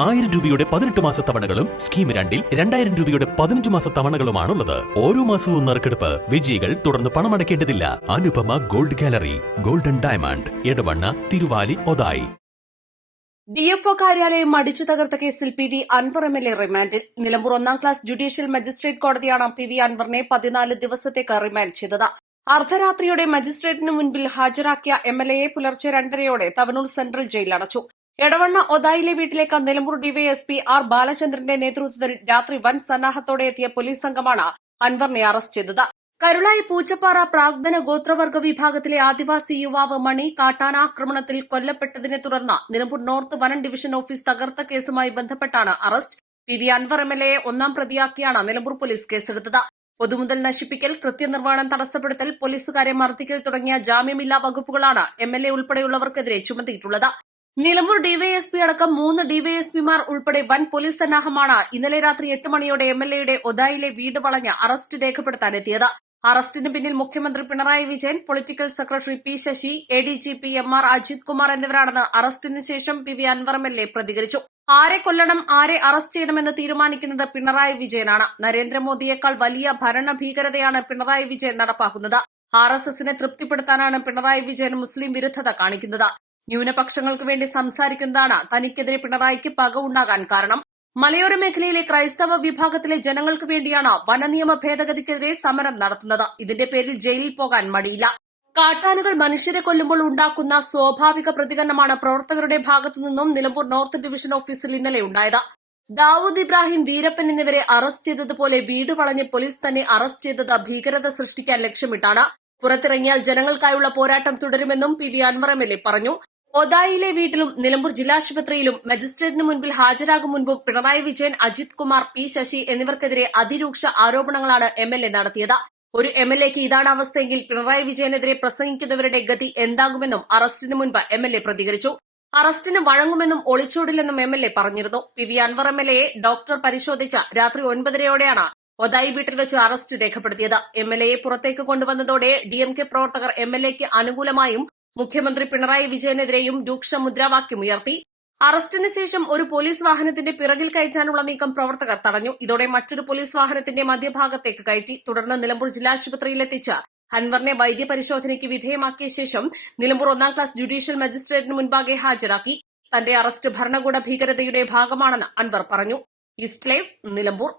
1000 രൂപയുടെ 18 മാസ തവണകളും സ്കീം 2-ൽ 2000 രൂപയുടെ 15 മാസ തവണകളുമാണുള്ളത്. ഓരോ മാസവും നറുക്കെടുപ്പ്. വിജയികൾ തുടർന്ന് പണമടയ്ക്കേണ്ടതില്ല. Anupama gold gallery, golden diamond, Edavanna, Thiruvali, Othayi. DFO കാര്യാലയം അടിച്ചു തകർത്ത കേസിൽ പി.വി. അൻവർ എം.എൽ.എ. റിമാൻഡിൽ. നിലമ്പൂർ 1-ാം ക്ലാസ് ജുഡീഷ്യൽ മജിസ്ട്രേറ്റ് കോടതിയാണ് പി.വി. അൻവറിനെ 14 ദിവസത്തേക്ക് റിമാൻഡ് ചെയ്തത്. അർദ്ധരാത്രിയോടെ മജിസ്ട്രേറ്റിന് മുൻപിൽ ഹാജരാക്കിയ എം.എൽ.എയെ പുലർച്ചെ 2:30-യോടെ തവനൂർ സെൻട്രൽ ജയിൽ അടച്ചു. എടവണ്ണ ഒതായിലെ വീട്ടിലേക്ക് നിലമ്പൂർ ഡിവൈഎസ്പി ആർ ബാലചന്ദ്രന്റെ നേതൃത്വത്തിൽ രാത്രി വൻ സന്നാഹത്തോടെ എത്തിയ പോലീസ് സംഘമാണ് അൻവറിനെ അറസ്റ്റ് ചെയ്തത്. കരുളായി പൂച്ചപ്പാറ പ്രാഗ്ധന ഗോത്രവർഗ വിഭാഗത്തിലെ ആദിവാസി യുവാവ് മണി കാട്ടാനാക്രമണത്തിൽ കൊല്ലപ്പെട്ടതിനെ തുടർന്ന് നിലമ്പൂർ നോർത്ത് വനം ഡിവിഷൻ ഓഫീസ് തകർത്ത കേസുമായി ബന്ധപ്പെട്ടാണ് അറസ്റ്റ്. പി.വി. അൻവർ എം.എൽ.എയെ 1-ാം പ്രതിയാക്കിയാണ് നിലമ്പൂർ പോലീസ് കേസെടുത്തത്. പൊതുമുതൽ നശിപ്പിക്കൽ, കൃത്യനിർവഹണം തടസ്സപ്പെടുത്തൽ, പോലീസുകാരെ മർദ്ദിക്കൽ തുടങ്ങിയ ജാമ്യമില്ലാ വകുപ്പുകളാണ് എം.എൽ.എ. ഉൾപ്പെടെയുള്ളവർക്കെതിരെ ചുമത്തിയിട്ടുള്ളത്. നിലമ്പൂർ ഡിവൈഎസ്പി അടക്കം 3 ഡിവൈഎസ്പിമാർ ഉൾപ്പെടെ വൻ പോലീസ് സന്നാഹമാണ് ഇന്നലെ രാത്രി 8 മണിയോടെ എം.എൽ.എയുടെ ഒതായിലെ വീട് വളഞ്ഞ് അറസ്റ്റ് രേഖപ്പെടുത്താനെത്തിയത്. അറസ്റ്റിന് പിന്നിൽ മുഖ്യമന്ത്രി Pinarayi Vijayan, political secretary P. Sasi, ADGP MR. Ajith Kumar എന്നിവരാണെന്ന് അറസ്റ്റിന് ശേഷം പി.വി. അൻവർ എം.എൽ.എ. പ്രതികരിച്ചു. ആരെ കൊല്ലണം, ആരെ അറസ്റ്റ് ചെയ്യണമെന്ന് തീരുമാനിക്കുന്നത് പിണറായി വിജയനാണ്. നരേന്ദ്രമോദിയേക്കാൾ വലിയ ഭരണഭീകരതയാണ് പിണറായി വിജയൻ നടപ്പാക്കുന്നത്. ആർഎസ്എസിനെ തൃപ്തിപ്പെടുത്താനാണ് പിണറായി വിജയൻ മുസ്ലിം വിരുദ്ധത കാണിക്കുന്നത്. ന്യൂനപക്ഷങ്ങൾക്ക് വേണ്ടി സംസാരിക്കുന്നതാണ് തനിക്കെതിരെ പിണറായിക്ക് പക ഉണ്ടാകാൻ കാരണം. മലയോര മേഖലയിലെ ക്രൈസ്തവ വിഭാഗത്തിലെ ജനങ്ങൾക്ക് വേണ്ടിയാണ് വനനിയമ ഭേദഗതിക്കെതിരെ സമരം നടത്തുന്നത്. ഇതിന്റെ പേരിൽ ജയിലിൽ പോകാൻ മടിയില്ല. കാട്ടാനകൾ മനുഷ്യരെ കൊല്ലുമ്പോൾ ഉണ്ടാക്കുന്ന സ്വാഭാവിക പ്രതികരണമാണ് പ്രവർത്തകരുടെ ഭാഗത്തുനിന്നും നിലമ്പൂർ നോർത്ത് ഡിവിഷൻ ഓഫീസിൽ ഇന്നലെ ഉണ്ടായത്. ദാവൂദ് ഇബ്രാഹിം, വീരപ്പൻ എന്നിവരെ അറസ്റ്റ് ചെയ്തതുപോലെ വീട് വളഞ്ഞ് പോലീസ് തന്നെ അറസ്റ്റ് ചെയ്തത് ഭീകരത സൃഷ്ടിക്കാൻ ലക്ഷ്യമിട്ടാണ്. പുറത്തിറങ്ങിയാൽ ജനങ്ങൾക്കായുള്ള പോരാട്ടം തുടരുമെന്നും പി.വി. അൻവർ എം.എൽ.എ. പറഞ്ഞു. ഒതായിലെ വീട്ടിലും നിലമ്പൂർ ജില്ലാശുപത്രിയിലും മജിസ്ട്രേറ്റിന് മുൻപിൽ ഹാജരാകും മുൻപും പിണറായി വിജയൻ, അജിത് കുമാർ, പി. ശശി എന്നിവർക്കെതിരെ അതിരൂക്ഷ ആരോപണങ്ങളാണ് എം.എൽ.എ. നടത്തിയത്. ഒരു എം.എൽ.എക്ക് ഇതാണ് അവസ്ഥയെങ്കിൽ പിണറായി വിജയനെതിരെ പ്രസംഗിക്കുന്നവരുടെ ഗതി എന്താകുമെന്നും അറസ്റ്റിന് മുൻപ് എം.എൽ.എ. പ്രതികരിച്ചു. അറസ്റ്റിന് വഴങ്ങുമെന്നും ഒളിച്ചോടില്ലെന്നും എം.എൽ.എ. പറഞ്ഞിരുന്നു. പി.വി. അൻവർ എം.എൽ.എയെ ഡോക്ടർ പരിശോധിച്ച രാത്രി 9:30-യോടെയാണ് ഒതായി വീട്ടിൽ വെച്ച് അറസ്റ്റ് രേഖപ്പെടുത്തിയത്. എം.എൽ.എയെ പുറത്തേക്ക് കൊണ്ടുവന്നതോടെ ഡിഎംകെ പ്രവർത്തകർ എം.എൽ.എക്ക് അനുകൂലമായും മുഖ്യമന്ത്രി പിണറായി വിജയനെതിരെയും രൂക്ഷ മുദ്രാവാക്യമുയർത്തി. അറസ്റ്റിന് ശേഷം ഒരു പോലീസ് വാഹനത്തിന്റെ പിറകിൽ കയറ്റാനുള്ള നീക്കം പ്രവർത്തകർ തടഞ്ഞു. ഇതോടെ മറ്റൊരു പോലീസ് വാഹനത്തിന്റെ മധ്യഭാഗത്തേക്ക് കയറ്റി. തുടർന്ന് നിലമ്പൂർ ജില്ലാശുപത്രിയിലെത്തിച്ച് അൻവറിനെ വൈദ്യപരിശോധനയ്ക്ക് വിധേയമാക്കിയ ശേഷം നിലമ്പൂർ 1-ാം ക്ലാസ് ജുഡീഷ്യൽ മജിസ്ട്രേറ്റിന് മുൻപാകെ ഹാജരാക്കി. തന്റെ അറസ്റ്റ് ഭരണകൂട ഭീകരതയുടെ ഭാഗമാണെന്ന് അൻവർ പറഞ്ഞു. East live, Nilambur.